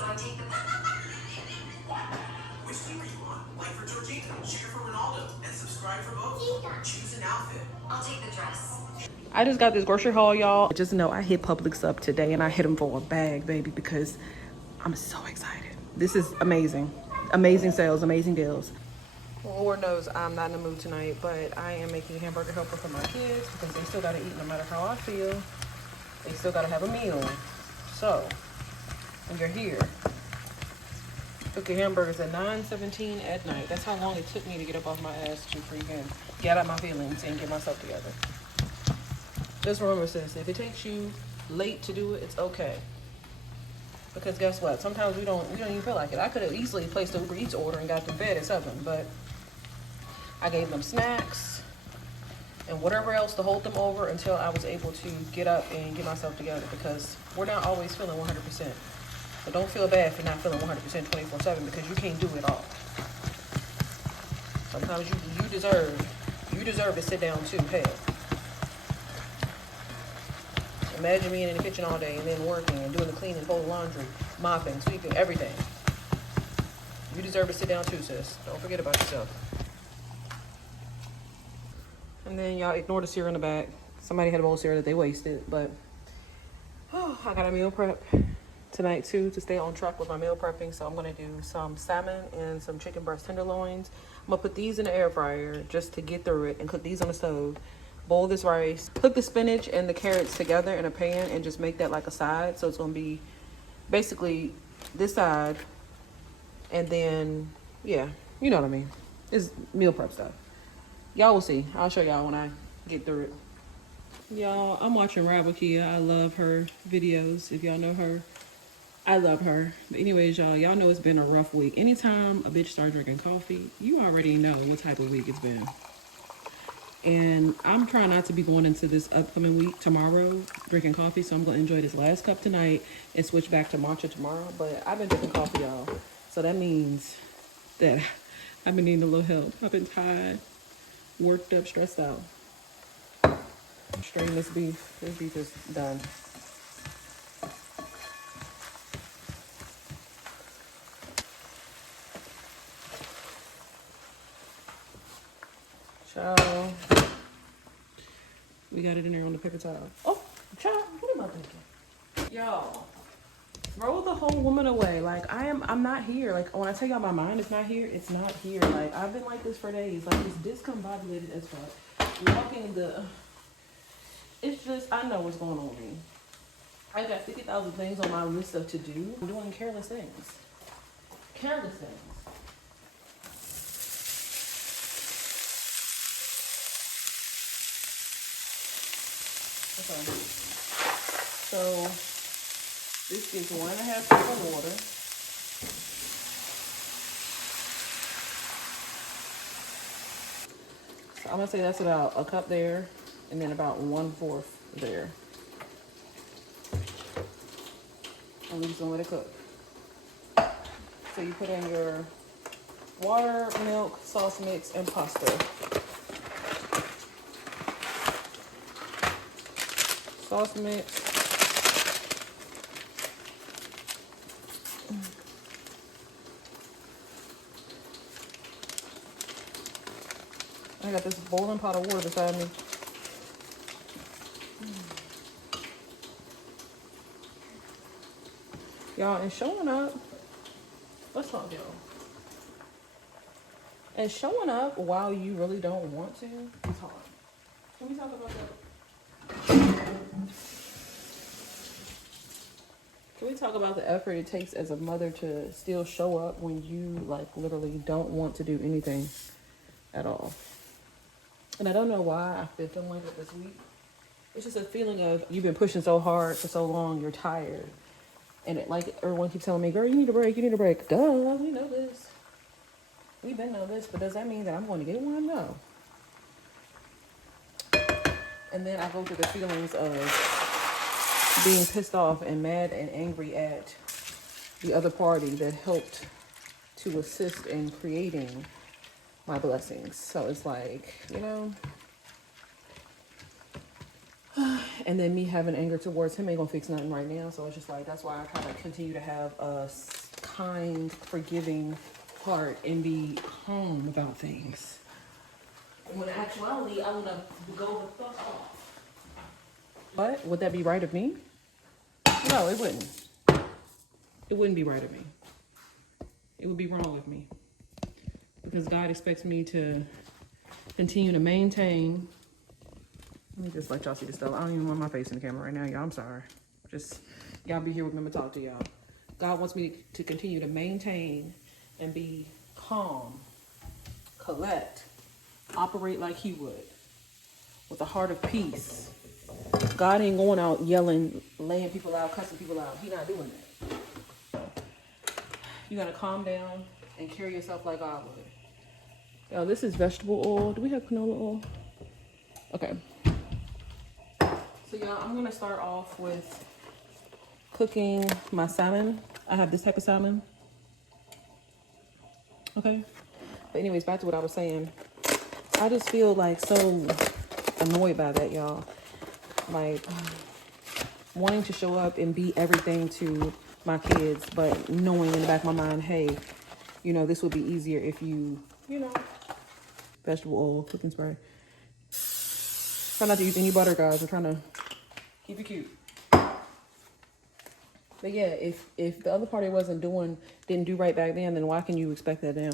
so I take the... Which team are you on? Like for Georgina, cheer for Ronaldo, and subscribe for both. Choose an outfit. I'll take the dress. I just got this grocery haul, y'all. Just know I hit Publix up today and I hit them for a bag, baby, because I'm so excited. This is amazing. Amazing sales, amazing deals. Lord knows I'm not in the mood tonight, but I am making a hamburger helper for my kids because they still gotta eat no matter how I feel. They still gotta have a meal. So, when you're here, cooking hamburgers at 9:17 at night. That's how long it took me to get up off my ass to freaking get out my feelings and get myself together. Just remember, sis, if it takes you late to do it, it's okay. Because guess what? Sometimes we don't even feel like it. I could have easily placed the Uber Eats order and got to bed at 7, but I gave them snacks and whatever else to hold them over until I was able to get up and get myself together, because we're not always feeling 100%. So don't feel bad for not feeling 100% 24/7, because you can't do it all. Sometimes you deserve to sit down too. Hey. Imagine being in the kitchen all day and then working and doing the cleaning, folding laundry, mopping, sweeping, everything. You deserve to sit down too, sis. Don't forget about yourself. And then y'all ignore the cereal in the back. Somebody had a bowl of cereal that they wasted, but I got a meal prep tonight too to stay on track with my meal prepping. So I'm gonna do some salmon and some chicken breast tenderloins. I'm gonna put these in the air fryer just to get through it and cook these on the stove. Boil this rice, cook the spinach and the carrots together in a pan and just make that like a side. So it's gonna be basically this side, and then, yeah, you know what I mean. It's meal prep stuff. Y'all will see. I'll show y'all when I get through it. Y'all, I'm watching Kia. I love her videos. If y'all know her, I love her. But anyways, y'all know it's been a rough week. Anytime a bitch starts drinking coffee, you already know what type of week it's been. And I'm trying not to be going into this upcoming week tomorrow drinking coffee, so I'm going to enjoy this last cup tonight and switch back to matcha tomorrow. But I've been drinking coffee, y'all, so that means that I've been needing a little help. I've been tired, worked up, stressed out. Strain this beef. This beef is done. Child. We got it in there on the paper towel. Oh, child, what am I thinking? Y'all, throw the whole woman away. Like, I'm not here. Like, when I tell y'all my mind is not here, it's not here. Like, I've been like this for days. Like, it's discombobulated as fuck. Walking it's just, I know what's going on with me. I got 50,000 things on my list of to do. I'm doing careless things. Careless things. Okay. So this gets 1.5 cups of water. So I'm gonna say that's about a cup there, and then about 1/4 there. I'm just gonna let it cook. So you put in your water, milk, sauce mix, and pasta. Sauce mix. I got this boiling pot of water beside me. Y'all, and showing up, let's talk, y'all. And showing up while you really don't want to is hard. Can we talk about that? Can we talk about the effort it takes as a mother to still show up when you, like, literally don't want to do anything at all? And I don't know why I feel feeling like it this week. It's just a feeling of you've been pushing so hard for so long, you're tired. And it, like, everyone keeps telling me, girl, you need a break, you need a break. Duh, we know this. We've been know this, but does that mean that I'm going to get one? No. And then I go through the feelings of being pissed off and mad and angry at the other party that helped to assist in creating my blessings. So it's like, you know, And then me having anger towards him ain't gonna fix nothing right now. So it's just like, that's why I try to continue to have a kind, forgiving heart and be calm about things. When in actuality, I wanna go the fuck off. But would that be right of me? No, it wouldn't. It wouldn't be right of me. It would be wrong of me. Because God expects me to continue to maintain. Let me just let y'all see the stuff. I don't even want my face in the camera right now, y'all. I'm sorry. Just, y'all be here with me. I'm gonna talk to y'all. God wants me to continue to maintain and be calm, collect, operate like he would, with a heart of peace. God ain't going out yelling, laying people out, cussing people out. He not doing that. You gotta calm down and carry yourself like I would. Yo, this is vegetable oil. Do we have canola oil? Okay. So y'all, I'm gonna start off with cooking my salmon. I have this type of salmon. Okay. But anyways, back to what I was saying. I just feel like so annoyed by that, y'all. Like wanting to show up and be everything to my kids, but knowing in the back of my mind, hey, you know, this would be easier if you know, vegetable oil, cooking spray. Try not to use any butter, guys. We're trying to keep it cute. But yeah, if the other party didn't do right back then why can you expect that now?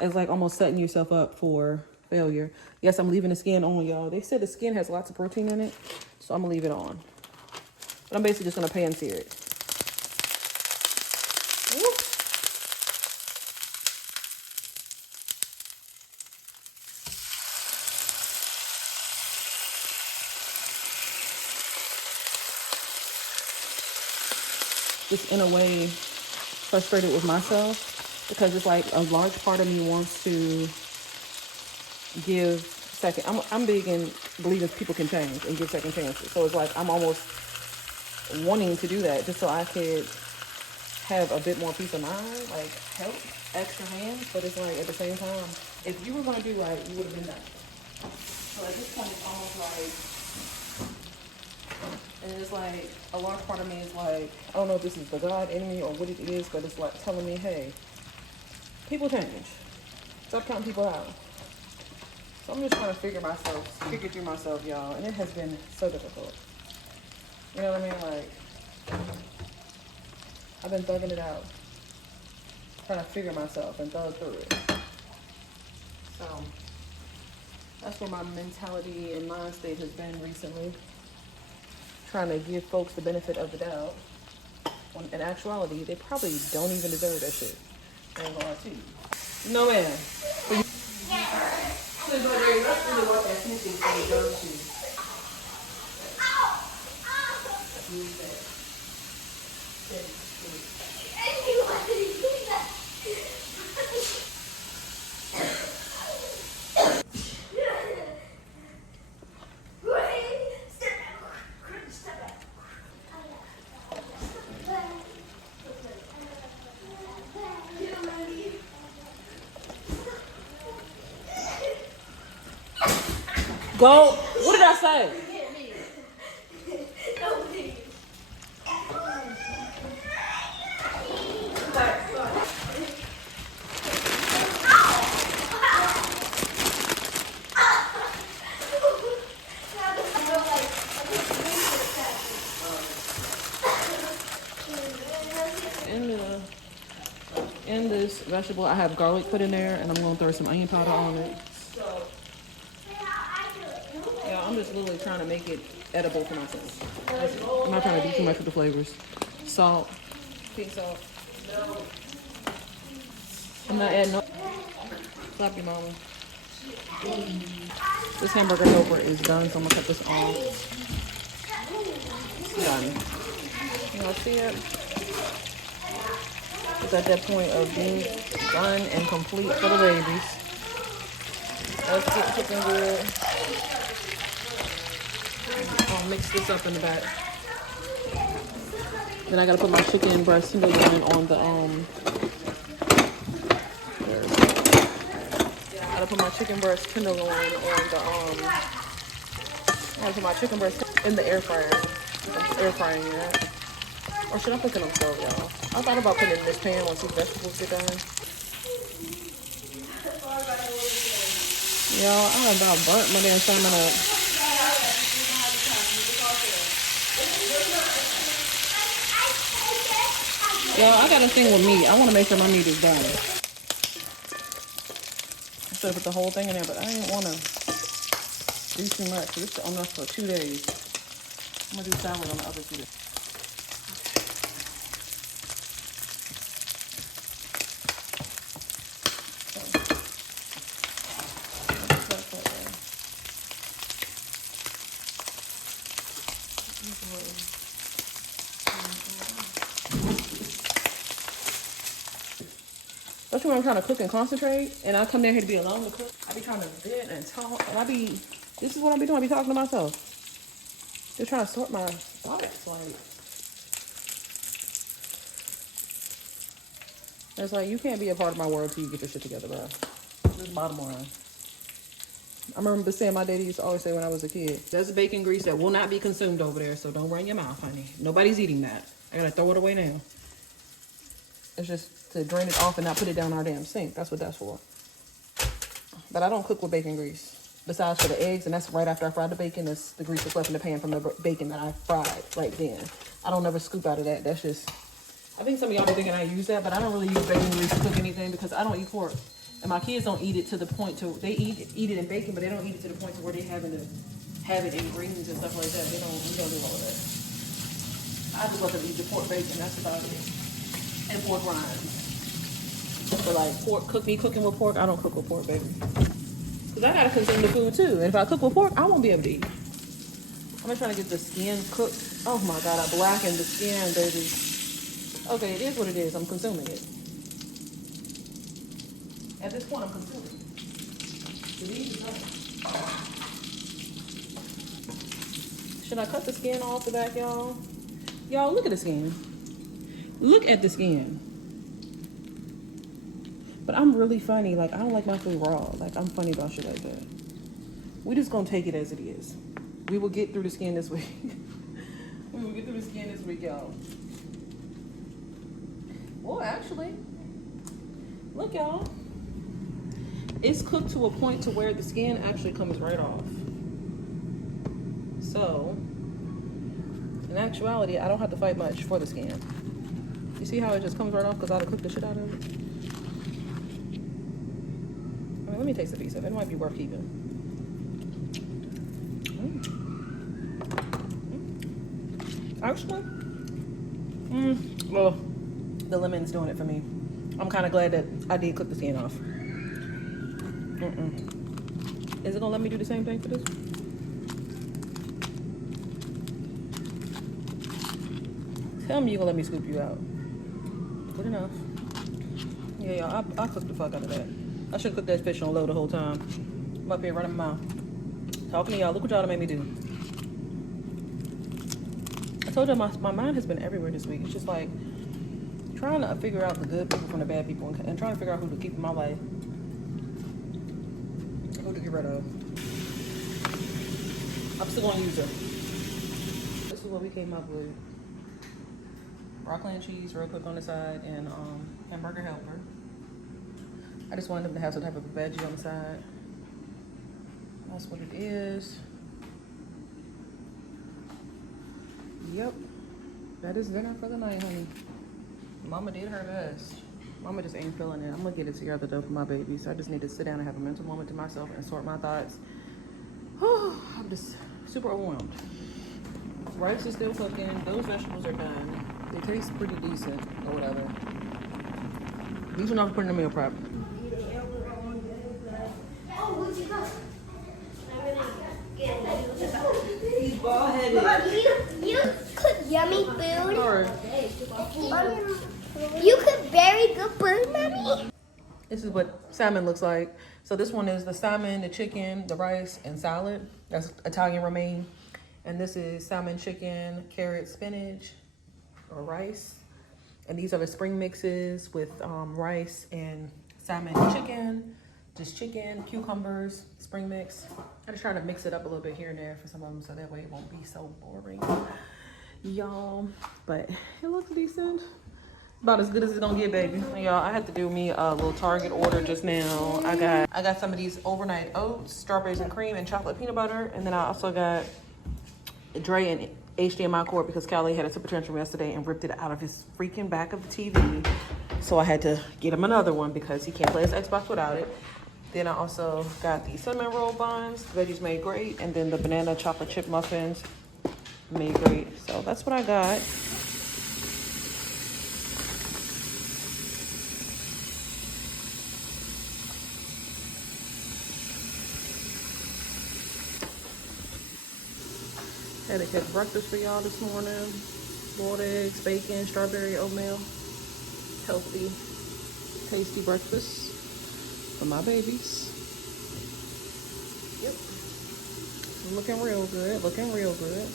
It's like almost setting yourself up for failure. Yes, I'm leaving the skin on, y'all. They said the skin has lots of protein in it, so I'm gonna leave it on. But I'm basically just gonna pan sear it. Whoop. Just in a way frustrated with myself because it's like a large part of me wants to give second. I'm big in believing people can change and give second chances. So it's like I'm almost wanting to do that just so I could have a bit more peace of mind, like help, extra hands. But it's like at the same time, if you were gonna do right, you would have been done. So at this point, it's almost like. And it's like, a large part of me is like, I don't know if this is the God in me or what it is, but it's like telling me, hey, people change. Stop counting people out. So I'm just trying to figure through myself, y'all. And it has been so difficult. You know what I mean? Like, I've been thugging it out. Trying to figure myself and thug through it. So, that's where my mentality and mind state has been recently. Trying to give folks the benefit of the doubt. When in actuality, they probably don't even deserve that shit. I ain't gonna lie to you. No, man. That's really what that sneaking thing goes to. Go. What did I say? In this vegetable, I have garlic put in there, and I'm going to throw some onion powder on it. Yeah, I'm just literally trying to make it edible for myself. I'm not trying to do too much with the flavors. Salt, pink salt. I'm not adding no. Slap your mama. This hamburger helper is done, so I'm gonna cut this off. It's done. You know, see it? It's at that point of being done and complete for the babies. Let's get cooking good. I'll mix this up in the back. Then I gotta put my chicken breast tenderloin on the I gotta put my chicken breast tenderloin on the I gotta put my chicken breast in the air fryer. Air frying it. Or should I put it on the stove, y'all? I thought about putting it in this pan once these vegetables get done. Y'all, I about burnt my damn salmon up. Y'all, I got a thing with meat. I want to make sure my meat is done. I should have put the whole thing in there, but I didn't want to do too much. This is enough for 2 days. I'm going to do salad on the other 2 days. Especially when I'm trying to cook and concentrate, and I come down here to be alone to cook. I be trying to vent and talk, and this is what I be doing. I be talking to myself. Just trying to sort my thoughts, like. It's like, you can't be a part of my world till you get your shit together, bro. This is bottom line. I remember saying, my daddy used to always say when I was a kid, there's bacon grease that will not be consumed over there, so don't run your mouth, honey. Nobody's eating that. I gotta throw it away now. It's just to drain it off and not put it down our damn sink. That's what that's for. But I don't cook with bacon grease. Besides for the eggs, and that's right after I fried the bacon. That's the grease that's left in the pan from the bacon that I fried right then. I don't ever scoop out of that. That's just, I think some of y'all be thinking I use that, but I don't really use bacon grease to cook anything because I don't eat pork. And my kids don't eat it to the point to, they eat it in bacon, but they don't eat it to the point to where they having to have it in greens and stuff like that. We don't do all of that. I just let them eat the pork bacon. That's about it. And pork rinds. But like pork, cooking with pork, I don't cook with pork, baby. Because I gotta consume the food too. And if I cook with pork, I won't be able to eat. I'm gonna try to get the skin cooked. Oh my God, I blackened the skin, baby. Okay, it is what it is. I'm consuming it. At this point, I'm consuming it. Should I cut the skin off the back, y'all? Y'all, look at the skin. Look at the skin. But I'm really funny. Like, I don't like my food raw. Like, I'm funny about shit like that. We just gonna take it as it is. We will get through the skin this week. We will get through the skin this week, y'all. Well, actually, look, y'all. It's cooked to a point to where the skin actually comes right off. So, in actuality, I don't have to fight much for the skin. You see how it just comes right off because I cooked the shit out of it? I mean, let me taste a piece of it. It might be worth keeping. Actually, well, the lemon's doing it for me. I'm kind of glad that I did cook the skin off. Is it gonna let me do the same thing for this? Tell me you're gonna let me scoop you out. Good enough. Yeah, y'all, I cooked the fuck out of that. I should have cooked that fish on low the whole time. I'm up here running my mouth. Talking to y'all. Look what y'all made me do. I told y'all my mind has been everywhere this week. It's just like trying to figure out the good people from the bad people and trying to figure out who to keep in my life. Who to get rid of. I'm still gonna use her. This is what we came up with. Broccoli and cheese real quick on the side and hamburger helper. I just wanted them to have some type of a veggie on the side. That's what it is. Yep. That is dinner for the night, honey. Mama did her best. Mama just ain't feeling it. I'm gonna get it together though for my baby. So I just need to sit down and have a mental moment to myself and sort my thoughts. I'm just super overwhelmed. Rice is still cooking. Those vegetables are done. They taste pretty decent or whatever. These are not putting in the meal prep. He's bald-headed. You cook yummy food. Sorry. You cook very good food, Mommy. This is what salmon looks like. So this one is the salmon, the chicken, the rice, and salad. That's Italian romaine. And this is salmon, chicken, carrot, spinach, or rice. And these are the spring mixes with rice and salmon and chicken. just chicken, cucumbers, spring mix. I just try to mix it up a little bit here and there for some of them so that way it won't be so boring, y'all. But it looks decent. About as good as it's gonna get, baby. Y'all, I had to do me a little Target order just now. I got some of these overnight oats, strawberries and cream, and chocolate peanut butter. And then I also got Dre and HDMI cord because Callie had a temper tantrum yesterday and ripped it out of his freaking back of the TV. So I had to get him another one because he can't play his Xbox without it. Then I also got the cinnamon roll buns, veggies made great, and then the banana chocolate chip muffins made great. So that's what I got. Had to catch breakfast for y'all this morning. Boiled eggs, bacon, strawberry oatmeal. Healthy, tasty breakfast for my babies. Yep. Looking real good, looking real good.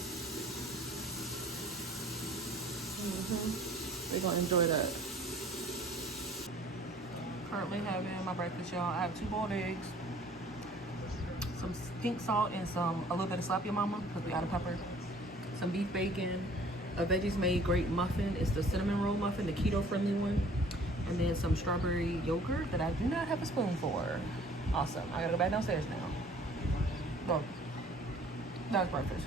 They're gonna enjoy that. Currently having my breakfast, y'all. I have 2 boiled eggs, some pink salt, and a little bit of slap your mama because we out of pepper. Some beef bacon, a veggies made great muffin. It's the cinnamon roll muffin, the keto friendly one. And then some strawberry yogurt that I do not have a spoon for. Awesome. I gotta go back downstairs now. Go. That's breakfast.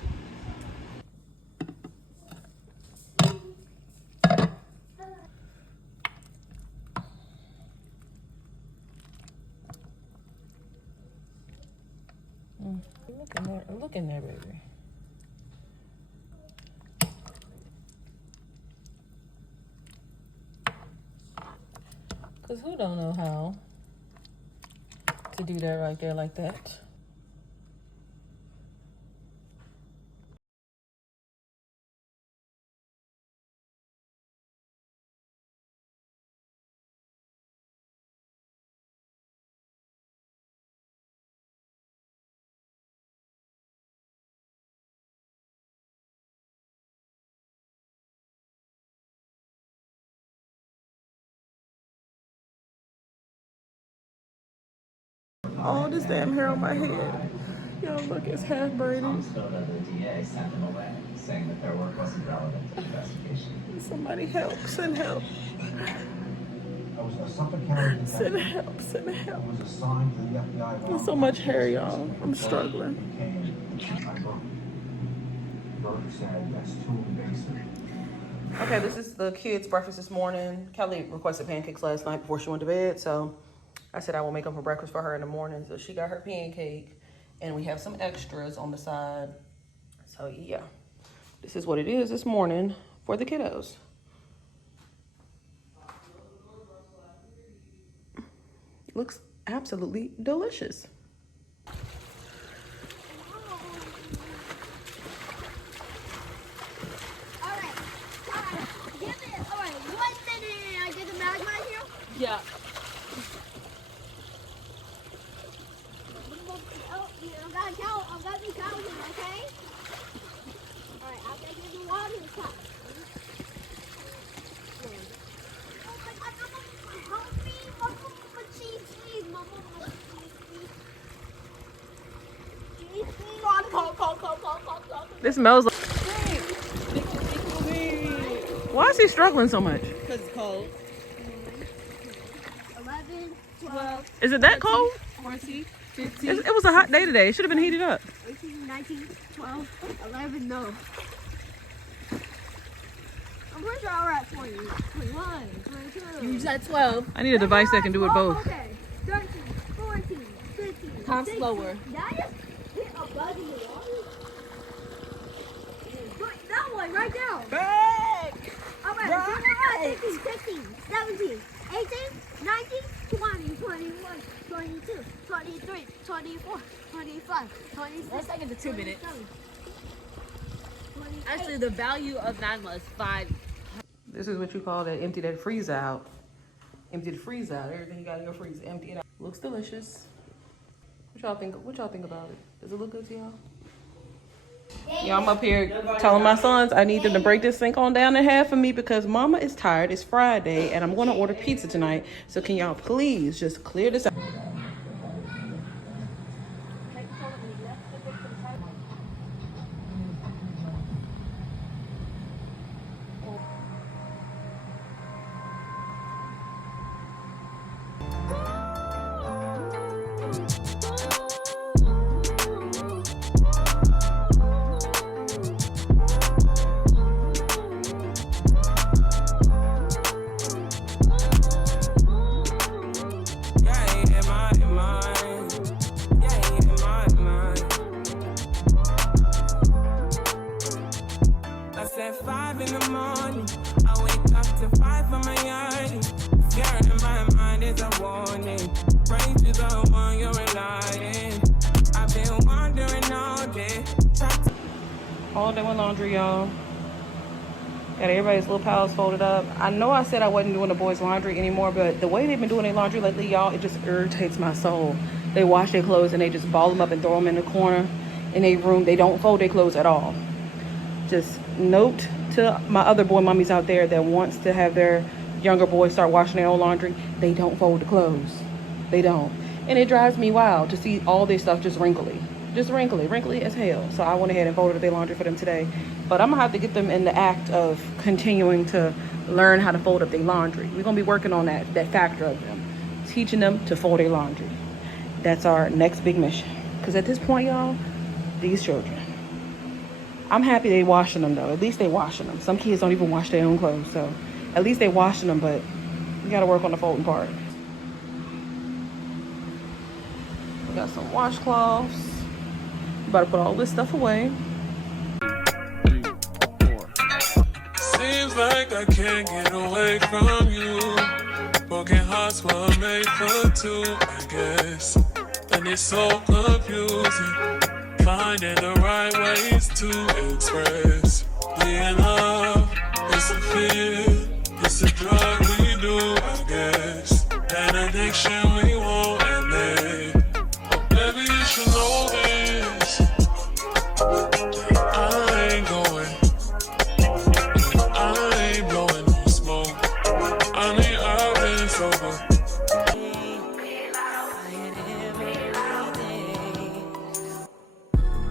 Look in there, baby. Cause who don't know how to do that right there like that? All this damn hair on my head. Yo, look, it's half braided. Somebody help, send help. Send help, send help. There's so much hair, y'all. I'm struggling. Okay, this is the kids' breakfast this morning. Kelly requested pancakes last night before she went to bed, so I said I will make them for breakfast for her in the morning. So she got her pancake, and we have some extras on the side. So yeah, this is what it is this morning for the kiddos. Looks absolutely delicious. Yeah. I'm gonna be counting, okay? Alright, I'll take you the water cup. Oh my god, help me, Mama, please, Mama, please. This smells like... Why is he struggling so much? Because it's cold. 11, 12. Is it that cold? 14, 15. It was a hot day today. It should have been heated up. 18, 19, 12, 11, no. I'm pretty sure we're at 20, 21, 22. You said 12. I need a device that can do it both. Okay, 13, 14, 15, Count 16. slower. That just hit a bug in the water. That one right now. Back! Alright, Right. 16, 15, 17, 18, 19, 20, 21, 22, 23, 24, 25, 26. Let's take it to 2 minutes. 27, 28. Actually, the value of that was 5. This is what you call that empty that freeze out. Empty the freeze out. Everything you got in your freezer, empty it out. Looks delicious. What y'all think? What y'all think about it? Does it look good to y'all? Yeah, I'm up here telling my sons I need them to break this sink on down in half for me because Mama is tired. It's Friday and I'm going to order pizza tonight. So can y'all please just clear this out? all doing laundry, y'all. Got everybody's little piles folded up. I know I said I wasn't doing the boys' laundry anymore, but the way they've been doing their laundry lately, y'all, it just irritates my soul. They wash their clothes and they just ball them up and throw them in the corner in their room. They don't fold their clothes at all. Just note to my other boy mummies out there that wants to have their younger boys start washing their own laundry, they don't fold the clothes. They don't. And it drives me wild to see all this stuff just wrinkly. Just wrinkly as hell. So I went ahead and folded their laundry for them today. But I'm gonna have to get them in the act of continuing to learn how to fold up their laundry. We're gonna be working on that factor of them, teaching them to fold their laundry. That's our next big mission. Because at this point, y'all, these children, I'm happy they washing them though. At least they washing them. Some kids don't even wash their own clothes, so at least they washing them, but we gotta work on the folding part. We got some washcloths. About to put all this stuff away. Seems like I can't get away from you. Broken hearts were made for two, I guess. And it's so confusing, finding the right ways to express. Being love, it's a fear, it's a drug we do, I guess. An addiction we won't admit. But baby, you should know this. I ain't going, I ain't blowing no smoke. I mean, I've been sober.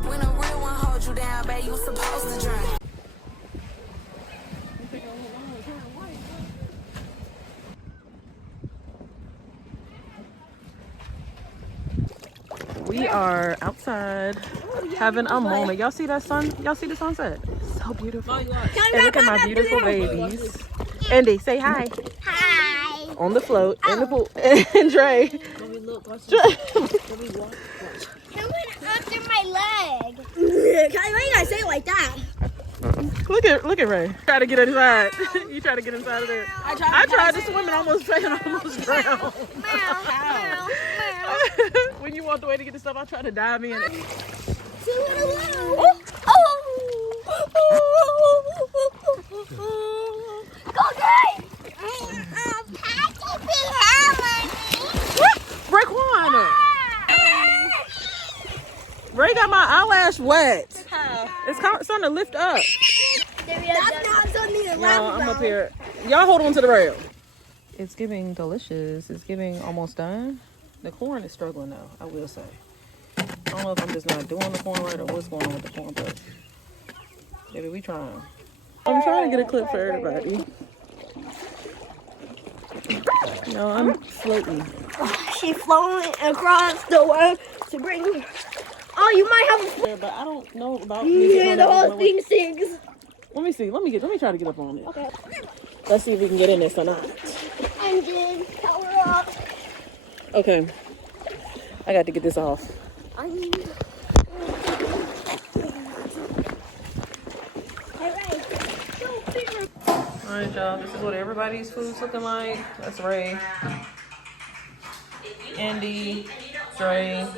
When a real one holds you down, babe, you supposed to drink. We are outside having a moment. Y'all see that sun? Y'all see the sunset? It's so beautiful. And look at my beautiful babies. Andy, say hi. Hi. On the float in the pool. And Dre. Under my leg. Why you gotta say it like that? Look at Ray. Try to get inside. You try to get inside of there. I tried to swim and almost drowned. When you walked away to get the stuff, I tried to dive in. Go guys! Raekwon! Ray got my eyelash wet. It's starting to lift up. That's not something to laugh No, about. I'm up here. Y'all hold on to the rail. It's giving delicious. It's giving almost done. The corn is struggling now, I will say. I don't know if I'm just not doing the corn right or what's going on with the corn, but baby, we trying. I'm trying to get a clip for everybody. No, I'm floating. She's floating across the world to bring. Oh, you might have a. Yeah, but I don't know about Yeah, the whole thing sinks. Let me see. Let me try to get up on it. Okay. Let's see if we can get in this or not. Engine, power up. Okay. I got to get this off. Alright. Alright, y'all. This is what everybody's food's looking like. That's Ray, Andy, Dre,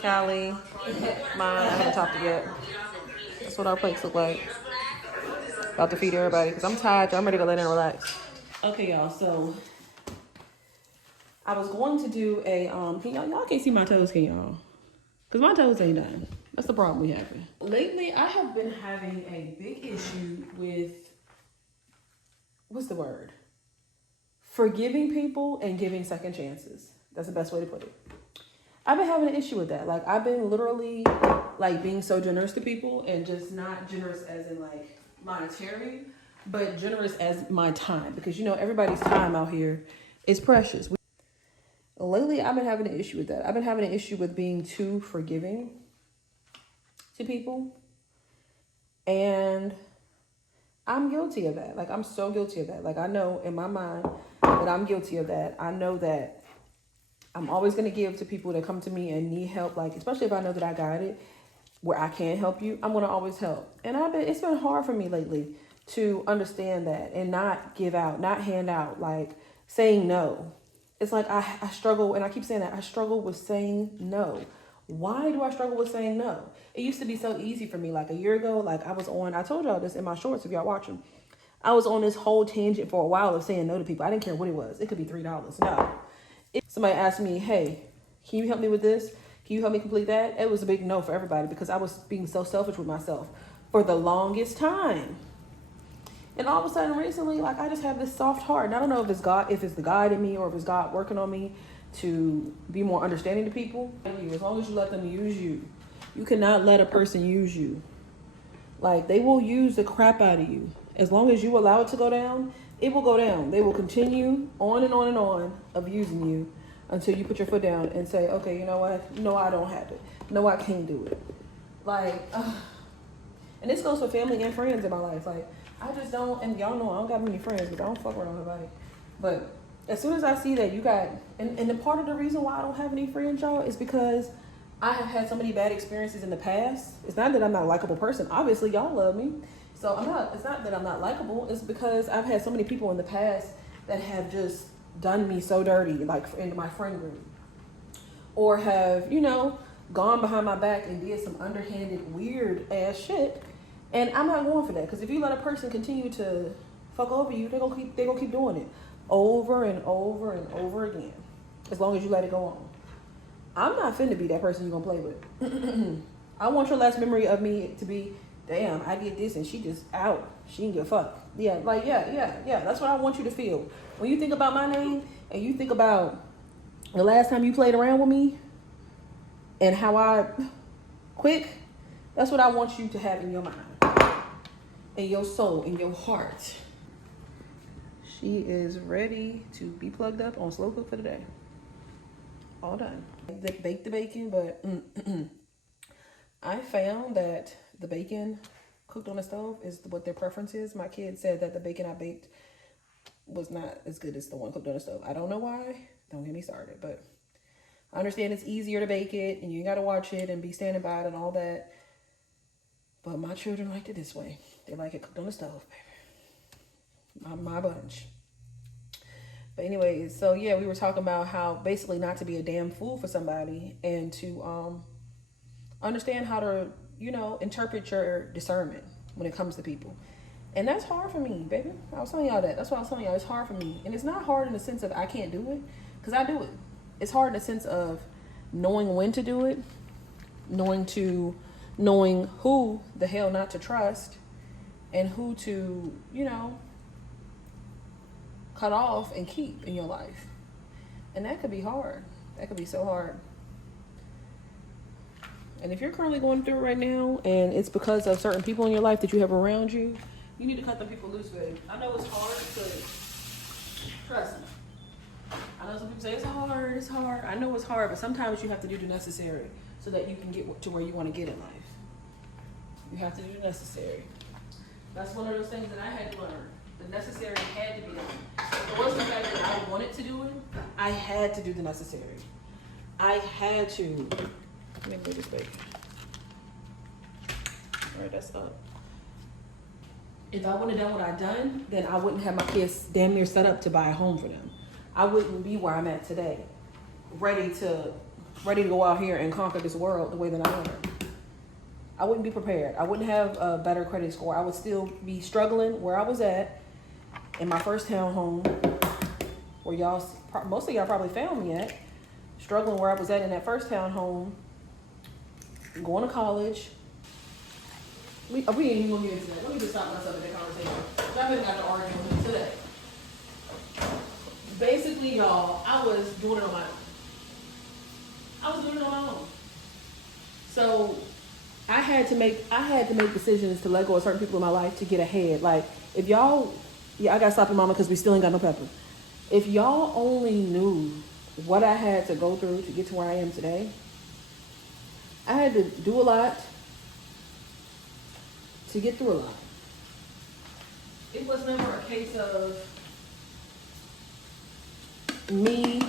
Callie, mine. I haven't topped it yet. That's what our plates look like. About to feed everybody because I'm tired. I'm ready to lay down and relax. Okay, y'all. So I was going to do a y'all can't see my toes, can y'all? Because my toes ain't done. That's the problem we having. Lately, I have been having a big issue with, what's the word? Forgiving people and giving second chances. That's the best way to put it. I've been having an issue with that. Like, I've been literally, like, being so generous to people, and just not generous as in, like, monetary, but generous as my time. Because, you know, everybody's time out here is precious. Lately, I've been having an issue with that. I've been having an issue with being too forgiving to people. And I'm guilty of that. Like, I'm so guilty of that. Like, I know in my mind that I'm guilty of that. I know that I'm always going to give to people that come to me and need help. Like, especially if I know that I got it where I can help you, I'm going to always help. And it's been hard for me lately to understand that and not give out, not hand out, like saying no. It's like I struggle, and I keep saying that, I struggle with saying no. Why do I struggle with saying no? It used to be so easy for me. Like a year ago, like I told y'all this in my shorts if y'all watching. I was on this whole tangent for a while of saying no to people. I didn't care what it was. It could be $3. No. If somebody asked me, hey, can you help me with this? Can you help me complete that? It was a big no for everybody because I was being so selfish with myself for the longest time. And all of a sudden recently, like I just have this soft heart. And I don't know if it's God, if it's the God in me or if it's God working on me to be more understanding to people. As long as you let them use you. You cannot let a person use you. Like they will use the crap out of you. As long as you allow it to go down, it will go down. They will continue on and on and on of using you until you put your foot down and say, okay, you know what? No, I don't have it. No, I can't do it. Like, and this goes for family and friends in my life. Like, I just don't, and y'all know I don't got many friends because I don't fuck around with nobody. But as soon as I see that you got, and the part of the reason why I don't have any friends, y'all, is because I have had so many bad experiences in the past. It's not that I'm not a likable person. Obviously, y'all love me. So it's not that I'm not likable. It's because I've had so many people in the past that have just done me so dirty, like in my friend group. Or have, you know, gone behind my back and did some underhanded, weird ass shit. And I'm not going for that. Because if you let a person continue to fuck over you, they're gonna keep doing it over and over and over again. As long as you let it go on. I'm not finna be that person you're gonna play with. I want your last memory of me to be, damn, I get this and she just out. She didn't give a fuck. Yeah, like, yeah. That's what I want you to feel. When you think about my name and you think about the last time you played around with me and how I quit, that's what I want you to have in your mind, in your soul, in your heart. She is ready to be plugged up on slow cook for the day. All done. They baked the bacon, but I found that the bacon cooked on the stove is what their preference is. My kid said that the bacon I baked was not as good as the one cooked on the stove. I don't know why. Don't get me started, but I understand it's easier to bake it and you ain't got to watch it and be standing by it and all that. But my children liked it this way. They like it cooked on the stove, baby. My bunch. But anyways, so yeah, we were talking about how basically not to be a damn fool for somebody and to understand how to, you know, interpret your discernment when it comes to people. And that's hard for me, baby. I was telling y'all that. That's what I was telling y'all. It's hard for me. And it's not hard in the sense of I can't do it, because I do it. It's hard in the sense of knowing when to do it, knowing who the hell not to trust, and who to, you know, cut off and keep in your life. And that could be hard. That could be so hard. And if you're currently going through it right now and it's because of certain people in your life that you have around you, you need to cut them people loose, babe. I know it's hard, but trust me. I know some people say it's hard. I know it's hard, but sometimes you have to do the necessary so that you can get to where you want to get in life. You have to do the necessary. That's one of those things that I had to learn. The necessary had to be done. It wasn't the fact that I wanted to do it. I had to do the necessary. I had to. Let me move this bacon. All right, that's up. If I wouldn't have done what I done, then I wouldn't have my kids damn near set up to buy a home for them. I wouldn't be where I'm at today, ready to go out here and conquer this world the way that I am. I wouldn't be prepared. I wouldn't have a better credit score. I would still be struggling where I was at in my first town home, where most of y'all probably found me at, struggling where I was at in that first town home, going to college. We ain't even gonna get into that. Let me just stop myself in that conversation. Y'all been got to argue with me today. Basically, y'all, I was doing it on my own. So I had to make decisions to let go of certain people in my life to get ahead. Like, if y'all, I gotta stop your mama because we still ain't got no pepper. If y'all only knew what I had to go through to get to where I am today, I had to do a lot to get through a lot. It was never a case of me.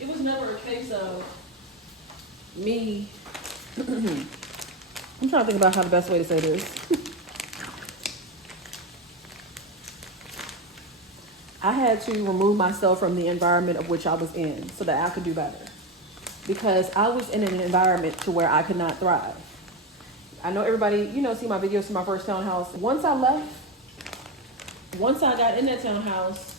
It was never a case of me. I'm trying to think about how the best way to say this. I had to remove myself from the environment of which I was in so that I could do better. Because I was in an environment to where I could not thrive. I know everybody, you know, see my videos from my first townhouse. Once I left, once I got in that townhouse,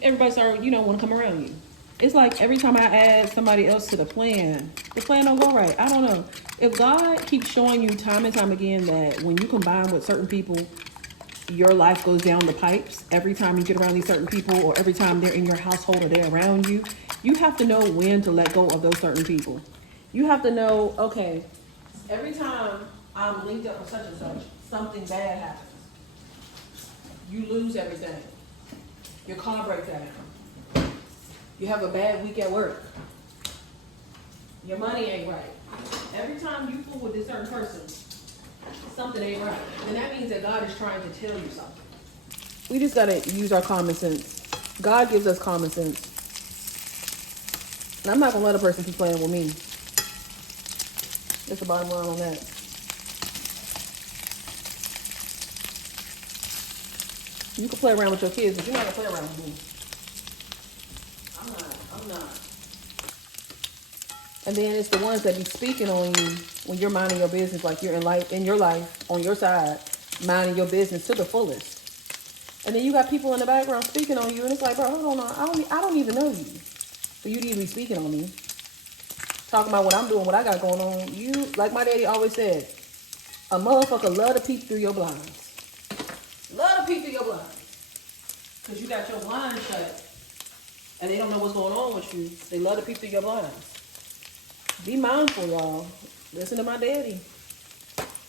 everybody started, you know, want to come around you. It's like every time I add somebody else to the plan don't go right. I don't know. If God keeps showing you time and time again that when you combine with certain people, your life goes down the pipes every time you get around these certain people, or every time they're in your household or they're around you, you have to know when to let go of those certain people. You have to know, okay, every time I'm linked up with such and such, something bad happens. You lose everything. Your car breaks down. You have a bad week at work. Your money ain't right. Every time you fool with this certain person, something ain't right. And that means that God is trying to tell you something. We just gotta use our common sense. God gives us common sense. And I'm not gonna let a person keep playing with me. That's the bottom line on that. You can play around with your kids, but you're not gonna play around with me. I'm not. And then it's the ones that be speaking on you when you're minding your business, like you're in your life, on your side, minding your business to the fullest. And then you got people in the background speaking on you, and it's like, bro, hold on, I don't even know you for you to even be speaking on me. Talking about what I'm doing, what I got going on. You, like my daddy always said, a motherfucker love to peek through your blinds. Love to peek through your blinds. Because you got your blinds shut, and they don't know what's going on with you. They love to peek through your blinds. Be mindful, y'all. Listen to my daddy.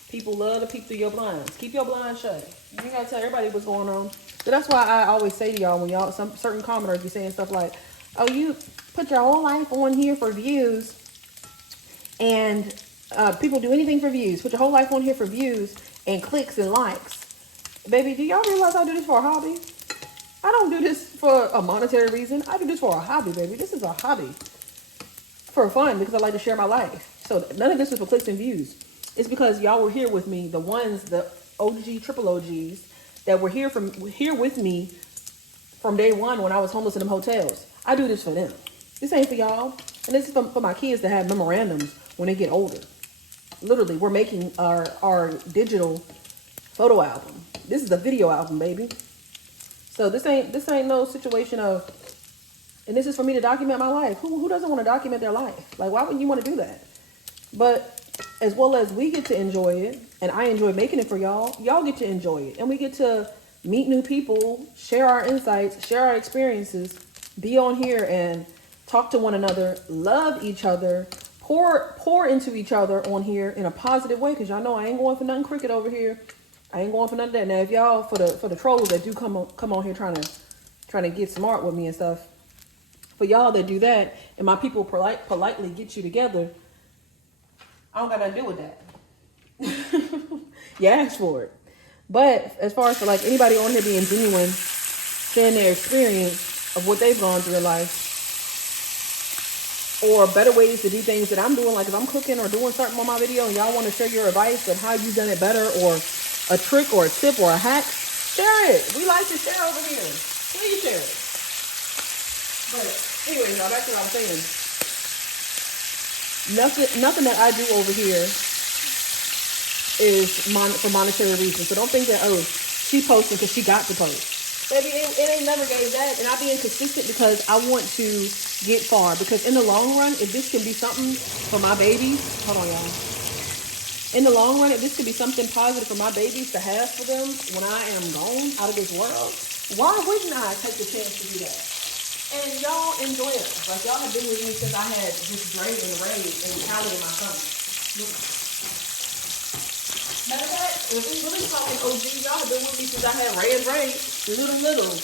People love to peek through your blinds. Keep your blinds shut. You ain't gotta tell everybody what's going on. So that's why I always say to y'all, when y'all, some certain commenters be saying stuff like, oh, you put your whole life on here for views, and people do anything for views. Put your whole life on here for views and clicks and likes. Baby, do y'all realize I do this for a hobby? I don't do this for a monetary reason. I do this for a hobby, baby. This is a hobby. For fun, because I like to share my life. So none of this is for clicks and views. It's because y'all were here with me, the ones, the OG, triple OGs, that were here with me from day one when I was homeless in them hotels. I do this for them. This ain't for y'all. And this is for my kids to have memorandums when they get older. Literally, we're making our digital photo album. This is a video album, baby. So this ain't no situation of, and this is for me to document my life. Who doesn't want to document their life? Like, why wouldn't you want to do that? But as well as we get to enjoy it, and I enjoy making it for y'all, y'all get to enjoy it. And we get to meet new people, share our insights, share our experiences, be on here and talk to one another, love each other, pour into each other on here in a positive way, because y'all know I ain't going for nothing cricket over here. I ain't going for none of that. Now, if y'all, for the trolls that do come on here trying to get smart with me and stuff, for y'all that do that, and my people politely get you together, I don't got nothing to do with that. You asked for it. But as far as for like anybody on here being genuine, sharing their experience of what they've gone through in life, or better ways to do things that I'm doing, like if I'm cooking or doing something on my video and y'all want to share your advice of how you've done it better, or a trick or a tip or a hack, share it. We like to share over here. Please share it. But anyway, now back to what I'm saying. Nothing that I do over here is for monetary reasons. So don't think that, oh, she posting because she got to post. Baby, it ain't never gave that. And I be inconsistent because I want to get far. Because in the long run, if this can be something for my babies, hold on, y'all. In the long run, if this could be something positive for my babies to have for them when I am gone out of this world, why wouldn't I take the chance to do that? And y'all enjoy it. Like, y'all have been with me since I had this drain and rage and talent in my stomach. Matter of fact, if we really talking OG, y'all have been with me since I had Ray and Ray, little,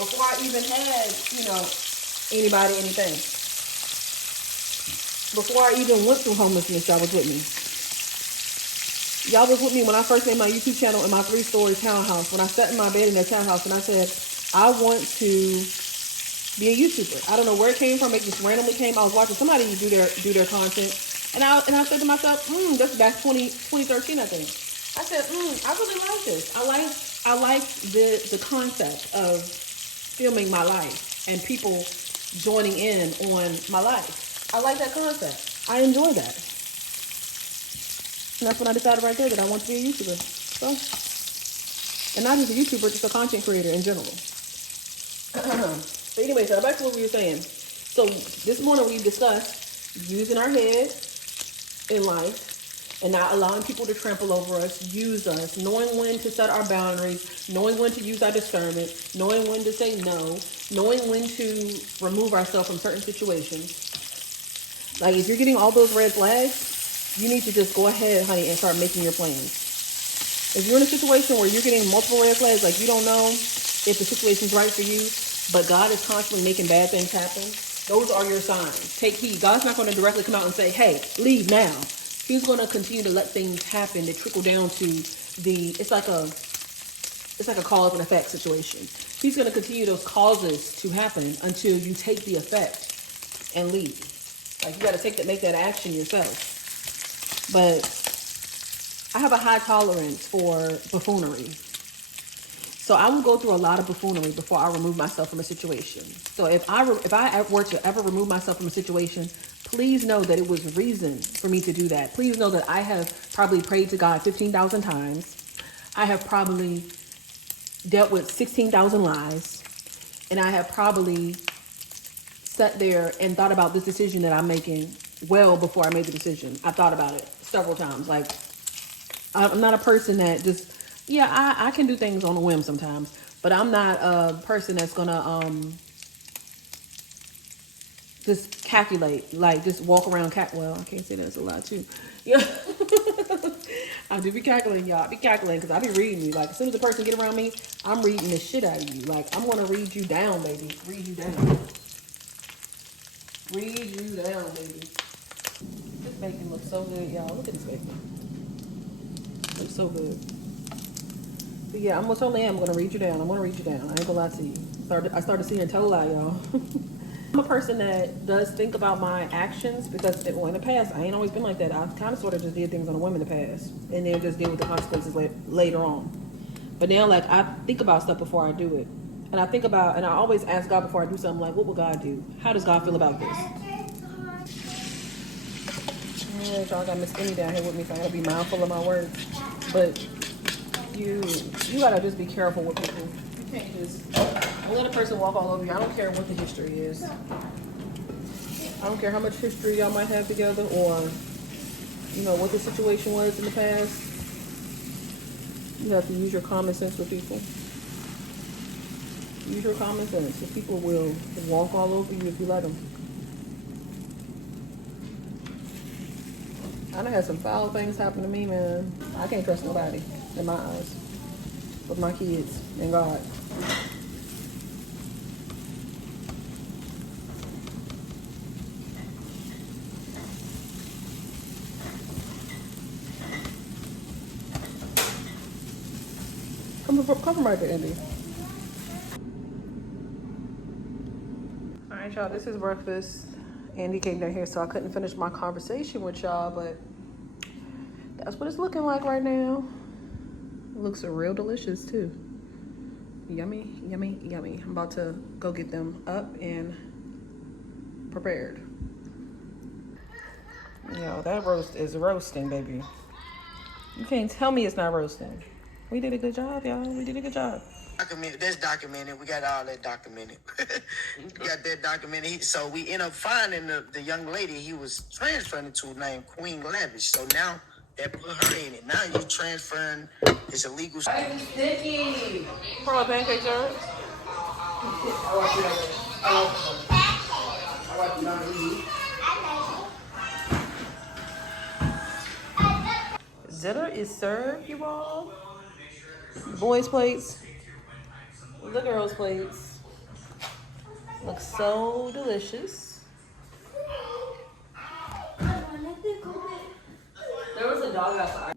before I even had, anybody, anything. Before I even went through homelessness, y'all was with me. Y'all was with me when I first made my YouTube channel in my 3-story townhouse. When I sat in my bed in that townhouse and I said, I want to be a YouTuber. I don't know where it came from. It just randomly came. I was watching somebody do their content. And I said to myself, that's back 2013, I think. I said, I really like this. I like I like the concept of filming my life and people joining in on my life. I like that concept. I enjoy that. And that's when I decided right there that I want to be a YouTuber. So, and not just a YouTuber, just a content creator in general. But anyway, so back to what we were saying. So this morning we discussed using our head in life and not allowing people to trample over us, use us, knowing when to set our boundaries, knowing when to use our discernment, knowing when to say no, knowing when to remove ourselves from certain situations. Like if you're getting all those red flags, you need to just go ahead, honey, and start making your plans. If you're in a situation where you're getting multiple red flags, like you don't know if the situation's right for you, but God is constantly making bad things happen, those are your signs. Take heed. God's not going to directly come out and say, hey, leave now. He's going to continue to let things happen that trickle down to it's like a cause and effect situation. He's going to continue those causes to happen until you take the effect and leave. Like you got to make that action yourself. But I have a high tolerance for buffoonery. So I will go through a lot of buffoonery before I remove myself from a situation. So if I were to ever remove myself from a situation, please know that it was reason for me to do that. Please know that I have probably prayed to God 15,000 times. I have probably dealt with 16,000 lies. And I have probably sat there and thought about this decision that I'm making well before I made the decision. I thought about it several times. Like, I'm not a person that just, yeah, I can do things on a whim sometimes, but I'm not a person that's gonna just calculate, like just walk around, well, I can't say that's a lot too. Yeah, I do be calculating, y'all. I be calculating because I be reading you. Like, as soon as the person get around me, I'm reading the shit out of you. Like, I'm gonna read you down, baby. Read you down. Read you down, baby. This bacon looks so good, y'all. Look at this bacon. Looks so good. But yeah, I most certainly am gonna read you down. I'm gonna read you down. I ain't gonna lie to you. I started seeing TionaJai, y'all. I'm a person that does think about my actions because in the past, I ain't always been like that. I kind of sort of just did things on a whim in the past and then just deal with the consequences later on. But now, like, I think about stuff before I do it. And I always ask God before I do something, like, what would God do? How does God feel about this? Yeah, y'all got Miss Emmy down here with me, so I gotta be mindful of my words. But you gotta just be careful with people. You can't just let a person walk all over you. I don't care what the history is. I don't care how much history y'all might have together or, you know, what the situation was in the past. You have to use your common sense with people. Use your common sense. So people will walk all over you if you let them. I done had some foul things happen to me, man. I can't trust nobody in my eyes. With my kids and God. Come from right there, Andy. All right, y'all, this is breakfast. Andy came down here, so I couldn't finish my conversation with y'all, but that's what it's looking like right now. It looks real delicious, too. Yummy, yummy, yummy. I'm about to go get them up and prepared. Yo, that roast is roasting, baby. You can't tell me it's not roasting. We did a good job, y'all. We did a good job. That's documented. We got all that documented. We got that documented. So we end up finding the young lady he was transferring to named Queen Lavish. So now that put her in it. Now you transferring this illegal. Hey, Sticky. For a pancake jar. Dinner is served, you all. Boys' plates, the girls' plates. Looks so delicious. There was a dog outside.